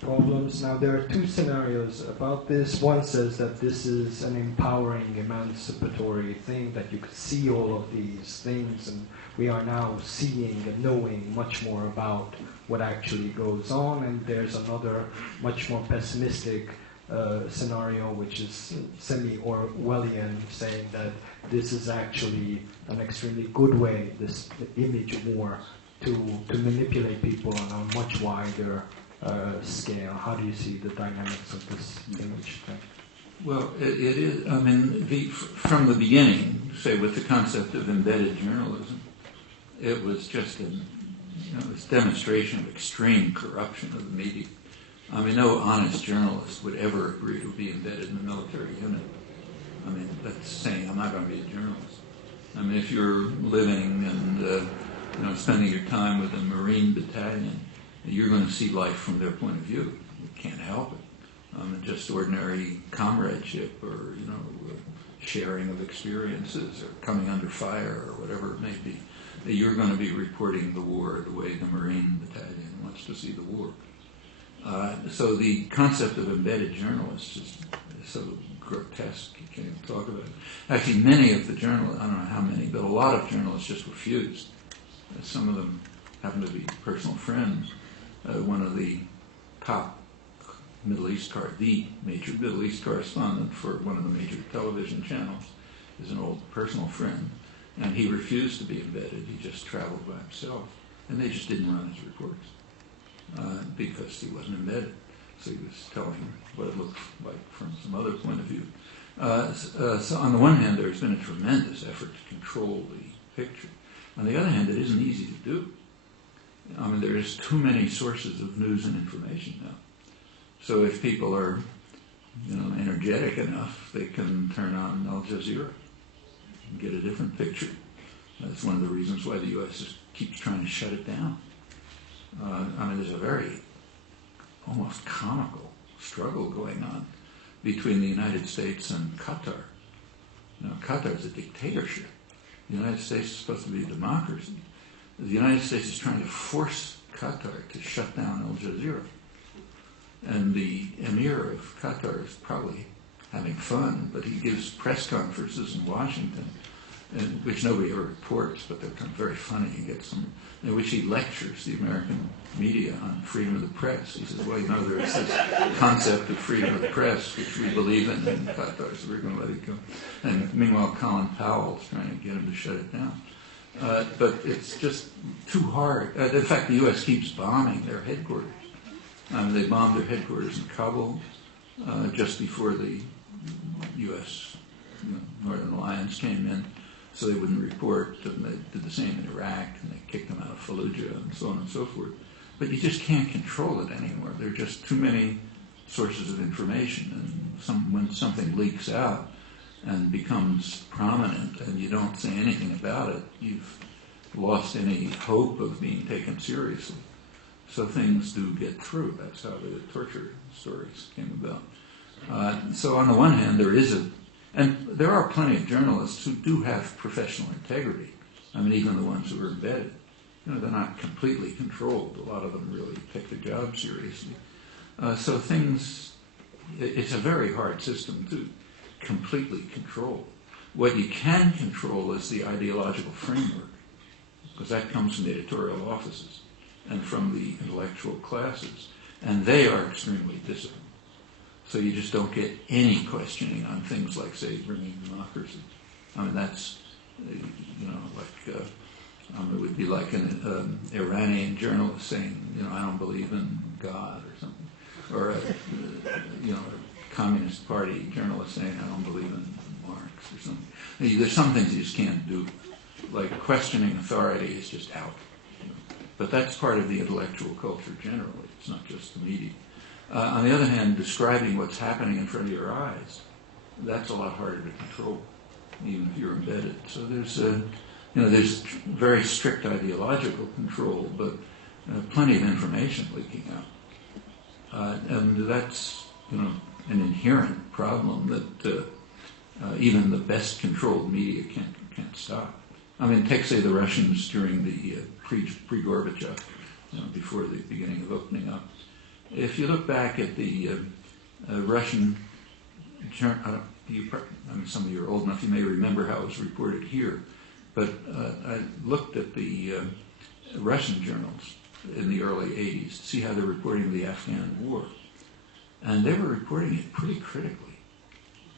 problems. Now, there are two scenarios about this. One says that this is an empowering, emancipatory thing, that you could see all of these things, and we are now seeing and knowing much more about what actually goes on. And there's another, much more pessimistic scenario, which is semi-Orwellian, saying that this is actually an extremely good way, this image war, to manipulate people on a much wider scale. How do you see the dynamics of this image thing? Well, it is, I mean, from the beginning, say with the concept of embedded journalism, it was just this demonstration of extreme corruption of the media. I mean, no honest journalist would ever agree to be embedded in the military unit. I mean, that's saying I'm not going to be a journalist. I mean, if you're living and spending your time with a Marine battalion, you're going to see life from their point of view. You can't help it. Just ordinary comradeship, or sharing of experiences, or coming under fire, or whatever it may be. You're going to be reporting the war the way the Marine battalion wants to see the war. So the concept of embedded journalists is so grotesque, you can't even talk about it. Actually, many of the journalists, I don't know how many, but a lot of journalists just refused. Some of them happen to be personal friends. One of the top the major Middle East correspondent for one of the major television channels is an old personal friend, and he refused to be embedded. He just traveled by himself, and they just didn't run his reports because he wasn't embedded. So he was telling what it looked like from some other point of view. So on the one hand, there's been a tremendous effort to control the picture. On the other hand, it isn't easy to do. I mean, there's too many sources of news and information now. So if people are, energetic enough, they can turn on Al Jazeera and get a different picture. That's one of the reasons why the U.S. keeps trying to shut it down. I mean, there's a very almost comical struggle going on between the United States and Qatar. Qatar is a dictatorship. The United States is supposed to be a democracy. The United States is trying to force Qatar to shut down Al Jazeera. And the Emir of Qatar is probably having fun, but he gives press conferences in Washington, which nobody ever reports, but they're kind of very funny. He gets some, in which he lectures the American media on freedom of the press. He says, well, there is this concept of freedom of the press, which we believe in Qatar, so we're going to let it go. And meanwhile, Colin Powell's trying to get him to shut it down. But it's just too hard. In fact, the U.S. keeps bombing their headquarters. They bombed their headquarters in Kabul just before the U.S. Northern Alliance came in, so they wouldn't report. And they did the same in Iraq, and they kicked them out of Fallujah, and so on and so forth. But you just can't control it anymore. There are just too many sources of information, and when something leaks out and becomes prominent, and you don't say anything about it, you've lost any hope of being taken seriously. So things do get through. That's how the torture stories came about. So on the one hand, and there are plenty of journalists who do have professional integrity. I mean, even the ones who are embedded. They're not completely controlled. A lot of them really take their job seriously. So it's a very hard system to completely control. What you can control is the ideological framework, because that comes from the editorial offices and from the intellectual classes, and they are extremely disciplined. So you just don't get any questioning on things like, say, bringing democracy. I mean, that's, it would be like an Iranian journalist saying, I don't believe in God or something, or a Communist Party journalist saying, I don't believe in Marx or something. There's some things you just can't do, like questioning authority is just out. But that's part of the intellectual culture generally. It's not just the media. On the other hand, describing what's happening in front of your eyes, that's a lot harder to control, even if you're embedded. So there's very strict ideological control, but plenty of information leaking out. And that's, an inherent problem that even the best controlled media can't stop. I mean, take, say, the Russians during the pre-Gorbachev, before the beginning of opening up. If you look back at the Russian, some of you are old enough, you may remember how it was reported here, but I looked at the Russian journals in the early 80s to see how they're reporting the Afghan war. And they were reporting it pretty critically.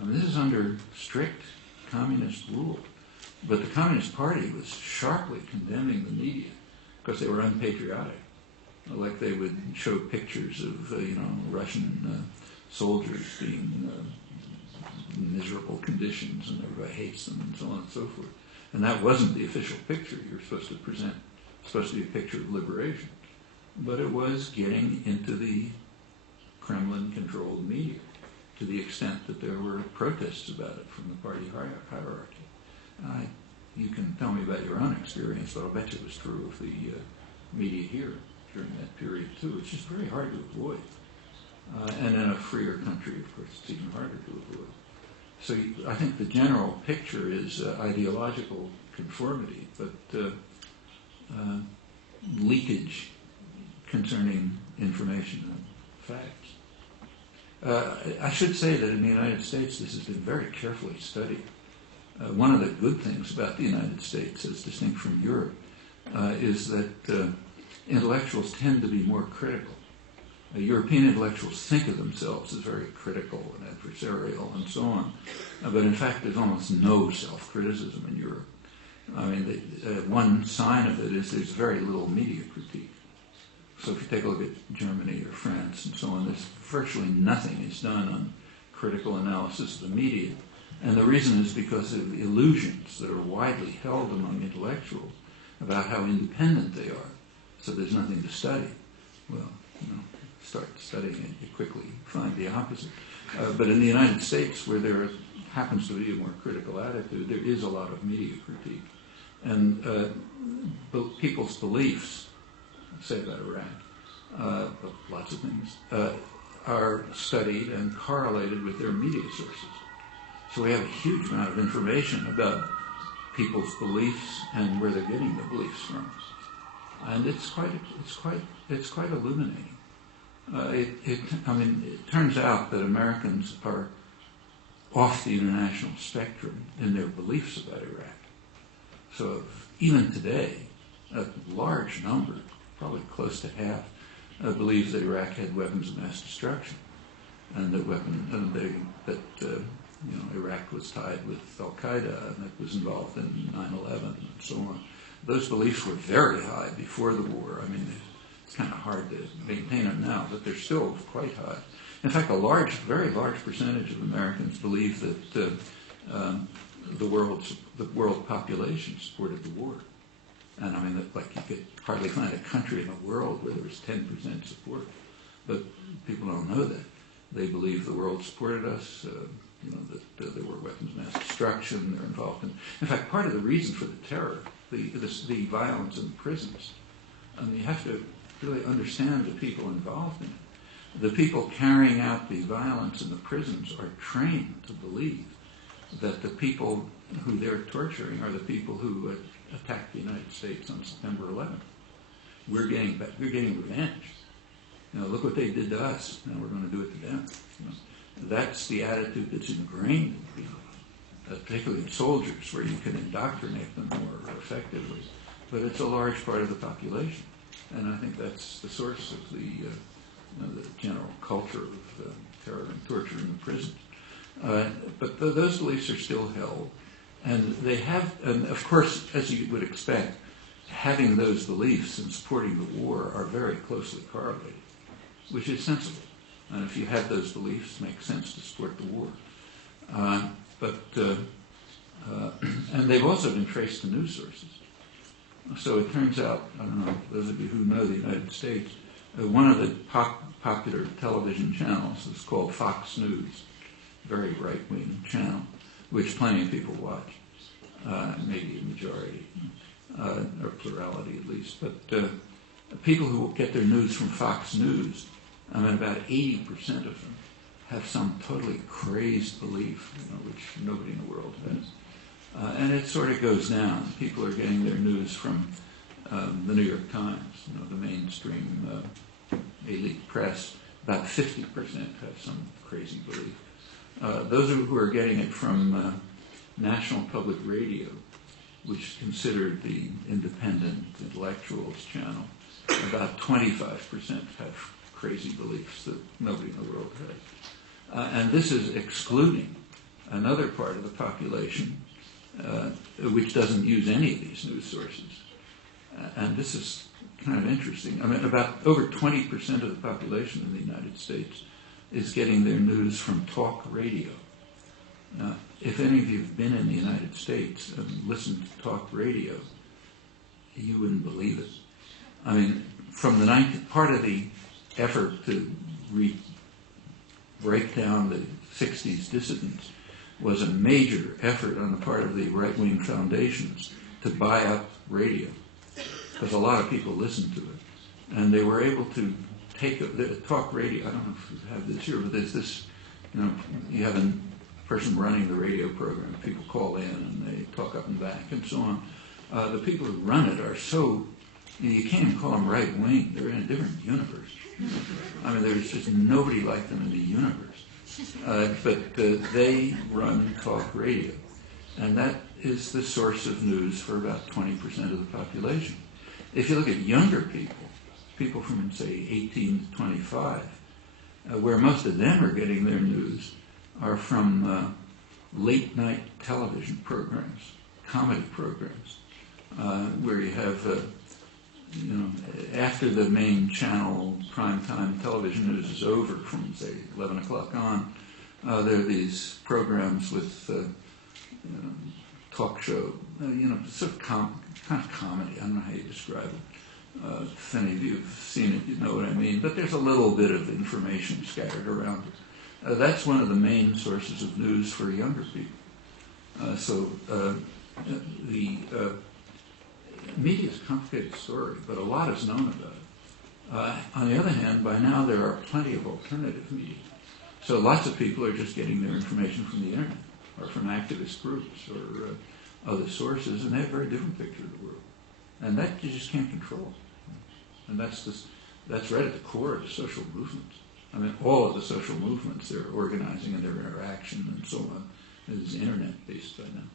I mean, this is under strict communist rule. But the Communist Party was sharply condemning the media because they were unpatriotic. Like they would show pictures of, Russian soldiers being in miserable conditions and everybody hates them and so on and so forth. And that wasn't the official picture you were supposed to present. It's supposed to be a picture of liberation. But it was getting into the Kremlin-controlled media to the extent that there were protests about it from the party hierarchy. You can tell me about your own experience, but I'll bet you it was true of the media here during that period too. It's just very hard to avoid. And in a freer country, of course, it's even harder to avoid. So I think the general picture is ideological conformity, but leakage concerning information and facts. I should say that in the United States, this has been very carefully studied. One of the good things about the United States, as distinct from Europe, is that intellectuals tend to be more critical. European intellectuals think of themselves as very critical and adversarial and so on, but in fact there's almost no self-criticism in Europe. I mean, one sign of it is there's very little media critique. So if you take a look at Germany or France and so on, there's virtually nothing is done on critical analysis of the media. And the reason is because of illusions that are widely held among intellectuals about how independent they are. So there's nothing to study. Well, start studying it, you quickly find the opposite. But in the United States, where there happens to be a more critical attitude, there is a lot of media critique. And people's beliefs, say about Iraq, lots of things, are studied and correlated with their media sources. So we have a huge amount of information about people's beliefs and where they're getting the beliefs from, and it's quite illuminating. It turns out that Americans are off the international spectrum in their beliefs about Iraq. So even today, a large number, probably close to half, believes that Iraq had weapons of mass destruction, and that Iraq was tied with Al-Qaeda and that was involved in 9/11 and so on. Those beliefs were very high before the war. I mean, it's kind of hard to maintain them now, but they're still quite high. In fact, very large percentage of Americans believe that the world population supported the war. And I mean, you could hardly find a country in the world where there was 10% support. But people don't know that. They believe the world supported us, that there were weapons of mass destruction, they're involved in fact, part of the reason for the terror, the violence in the prisons, you have to really understand the people involved in it. The people carrying out the violence in the prisons are trained to believe that the people who they're torturing are the people who attacked the United States on September 11th. We're getting revenge. Look what they did to us. Now we're going to do it to them. That's the attitude that's ingrained in people, particularly in soldiers, where you can indoctrinate them more effectively. But it's a large part of the population, and I think that's the source of the general culture of terror and torture in the prisons. But those beliefs are still held, and and of course, as you would expect, having those beliefs and supporting the war are very closely correlated, which is sensible. And if you have those beliefs, it makes sense to support the war. And they've also been traced to news sources. So it turns out, I don't know, those of you who know the United States, one of the popular television channels is called Fox News, very right-wing channel, which plenty of people watch, maybe a majority, or plurality at least. But people who get their news from Fox News, about 80% of them have some totally crazed belief, which nobody in the world has. And it sort of goes down. People are getting their news from the New York Times, the mainstream elite press, about 50% have some crazy belief. Those who are getting it from National Public Radio, which is considered the independent intellectuals channel, about 25% have crazy beliefs that nobody in the world has. And this is excluding another part of the population which doesn't use any of these news sources. And this is kind of interesting. I mean, about over 20% of the population in the United States is getting their news from talk radio. Now, if any of you have been in the United States and listened to talk radio, you wouldn't believe it. I mean, from the part of the effort to break down the 60s dissidents was a major effort on the part of the right-wing foundations to buy up radio, because a lot of people listened to it. And they were able to take the talk radio. I don't know if you have this here, but there's this, you have a person running the radio program. People call in and they talk up and back and so on. The people who run it are so, you can't even call them right-wing. They're in a different universe. I mean, there's just nobody like them in the universe. But they run talk radio. And that is the source of news for about 20% of the population. If you look at younger people from, say, 18 to 25, where most of them are getting their news are from late-night television programs, comedy programs, where you have, after the main channel primetime television news is over from, say, 11 o'clock on, there are these programs with talk show, sort of kind of comedy. I don't know how you describe it. If any of you have seen it, you know what I mean. But there's a little bit of information scattered around it. That's one of the main sources of news for younger people. So the media is a complicated story, but a lot is known about it. On the other hand, by now there are plenty of alternative media. So lots of people are just getting their information from the internet or from activist groups or other sources, and they have a very different picture of the world. And that you just can't control. And that's right at the core of the social movements. I mean, all of the social movements, their organizing and their interaction and so on, is internet-based by now.